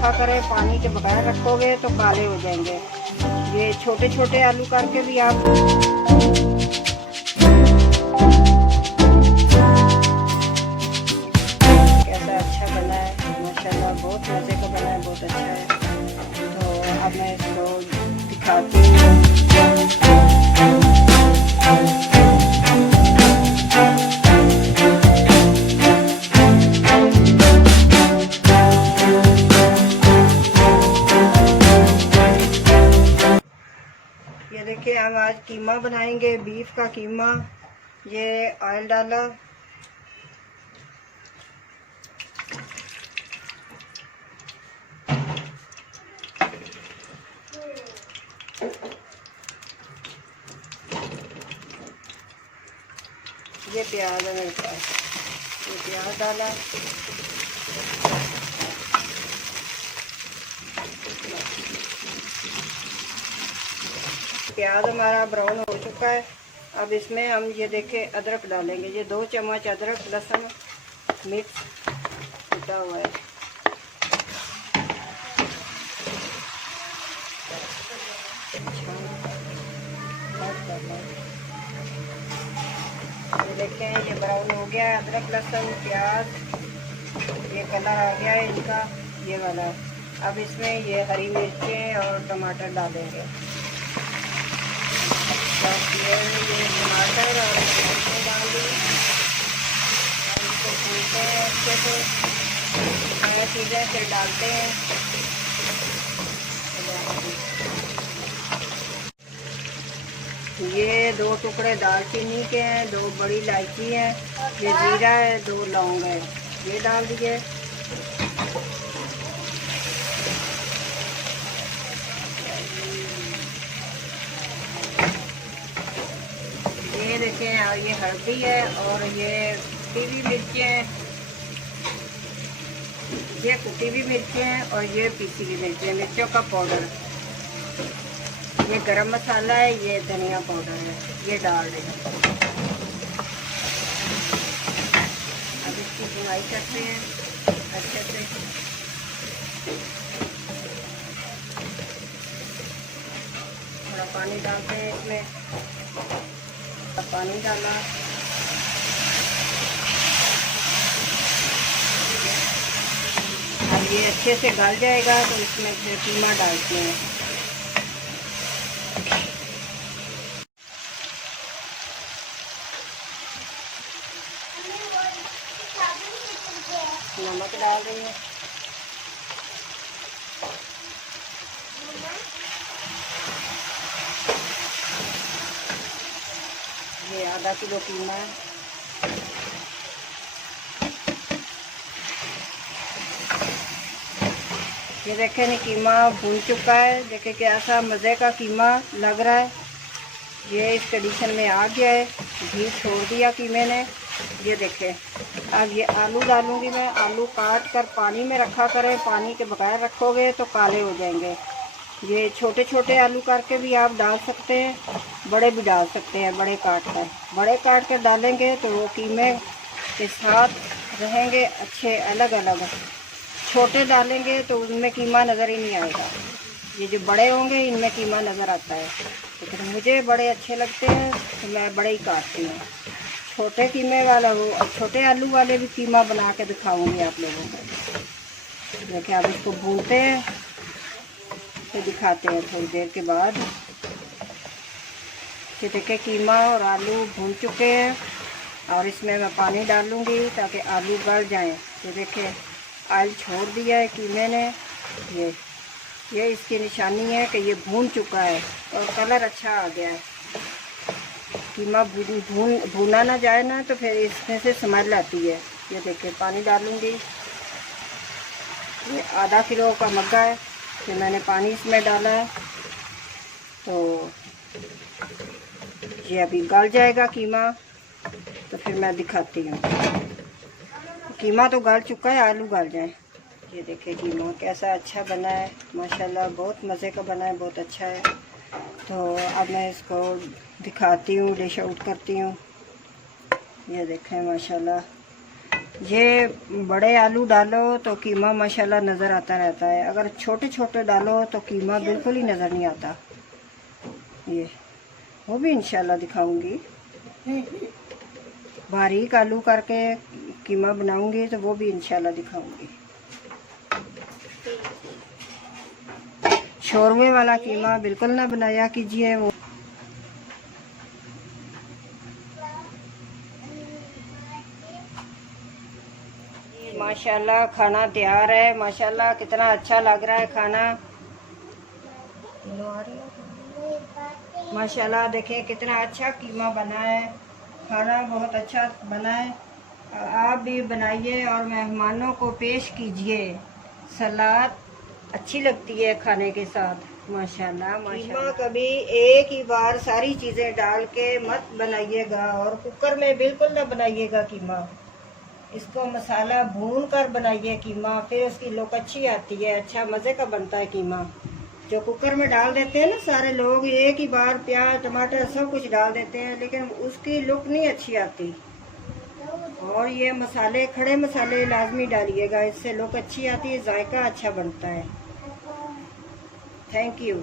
रखा करें, पानी के बगैर रखोगे तो काले हो जाएंगे। ये छोटे छोटे आलू करके भी आप कैसा अच्छा बना है माशाल्लाह, बहुत मज़े का बना है, बहुत अच्छा है। तो अब मैं इसको दिखाती हूँ। ये देखिए, हम आज कीमा बनाएंगे, बीफ का कीमा। ये ऑयल डाला, ये प्याज है मेरे पास, ये प्याज डाला, प्याज हमारा ब्राउन हो चुका है। अब इसमें हम ये देखें अदरक डालेंगे। ये 2 चम्मच अदरक लहसुन मिक्स कूटा हुआ है। ये देखें, ये ब्राउन हो गया है अदरक लहसुन प्याज, ये कलर आ गया है इनका, ये वाला। अब इसमें ये हरी मिर्चें और टमाटर डालेंगे। ये टमाटर और मिर्चें डाल दी, इसको भूनते हैं अच्छे से, सारी चीज़ें फिर डालते हैं। ये 2 टुकड़े दालचीनी के हैं, 2 बड़ी इलायची है, ये जीरा है, 2 लौंग है, ये डाल दिए। ये देखें, और ये हल्दी है, और ये कुटी हुई मिर्चें, ये कुटी हुई मिर्चें हैं, और ये पीसी हुई मिर्चें, मिर्चों का पाउडर। ये गरम मसाला है, ये धनिया पाउडर है, ये डाल देंगे। अब इसकी भुनाई करते हैं अच्छे से। थोड़ा पानी डालते हैं इसमें, पानी डाला, अब ये अच्छे से गल जाएगा तो इसमें फिर कीमा डालते हैं। नमक डाल रही है, ये आधा किलो कीमा है। ये देखें नहीं, कीमा भून चुका है। देखें कैसा मज़े का कीमा लग रहा है। ये इस कंडीशन में आ गया है, घी छोड़ दिया कीमे ने। ये देखें, अब ये आलू डालूंगी मैं। आलू काट कर पानी में रखा करें, पानी के बगैर रखोगे तो काले हो जाएंगे। ये छोटे छोटे आलू करके भी आप डाल सकते हैं, बड़े भी डाल सकते हैं। बड़े काट कर डालेंगे तो वो कीमे के साथ रहेंगे अच्छे अलग अलग। छोटे डालेंगे तो उनमें कीमा नज़र ही नहीं आएगा। ये जो बड़े होंगे इनमें कीमा नज़र आता है, लेकिन मुझे बड़े अच्छे लगते हैं तो मैं बड़े ही काटती हूँ। छोटे कीमे वाला वो, छोटे आलू वाले भी कीमा बना के दिखाऊंगी आप लोगों को। देखिए, अब इसको भूनते हैं तो दिखाते हैं थोड़ी देर के बाद। कि देखिए, कीमा और आलू भून चुके हैं, और इसमें मैं पानी डालूंगी ताकि आलू गल जाएं। तो देखिए, ऑयल छोड़ दिया है कीमे ने। ये इसकी निशानी है कि ये भून चुका है और कलर अच्छा आ गया है। कीमा भूना ना जाए ना तो फिर इसमें से स्मेल आती है। ये देखिए, पानी डालूंगी। ये आधा किलो का मग्गा है, फिर मैंने पानी इसमें डाला है। तो ये अभी गल जाएगा कीमा, तो फिर मैं दिखाती हूँ। कीमा तो गल चुका है, आलू गल जाए। ये देखिए, कीमा कैसा अच्छा बना है माशाल्लाह, बहुत मज़े का बना है, बहुत अच्छा है। तो अब मैं इसको दिखाती हूँ, डिश आउट करती हूँ। ये देखें माशाल्लाह, ये बड़े आलू डालो तो कीमा माशाल्लाह नज़र आता रहता है, अगर छोटे छोटे डालो तो कीमा बिल्कुल ही नज़र नहीं आता। ये वो भी इंशाल्लाह दिखाऊंगी, बारीक आलू करके कीमा बनाऊंगी तो वो भी इंशाल्लाह दिखाऊंगी। शोरमे वाला कीमा बिल्कुल ना बनाया कीजिए। वो माशाल्लाह खाना तैयार है, माशाल्लाह कितना अच्छा लग रहा है खाना। माशाल्लाह देखें कितना अच्छा कीमा बना है, खाना बहुत अच्छा बना है। आप भी बनाइए और मेहमानों को पेश कीजिए। सलाद अच्छी लगती है खाने के साथ। माशाल्लाह माशाल्लाह कभी एक ही बार सारी चीज़ें डाल के मत बनाइएगा, और कुकर में बिल्कुल ना बनाइएगा कीमा। इसको मसाला भून कर बनाइए कीमा, फिर उसकी लुक अच्छी आती है, अच्छा मज़े का बनता है कीमा। जो कुकर में डाल देते हैं ना सारे लोग, एक ही बार प्याज टमाटर सब कुछ डाल देते हैं, लेकिन उसकी लुक नहीं अच्छी आती। और ये मसाले, खड़े मसाले लाजमी डालिएगा, इससे लुक अच्छी आती है, जायका अच्छा बनता है। Thank you.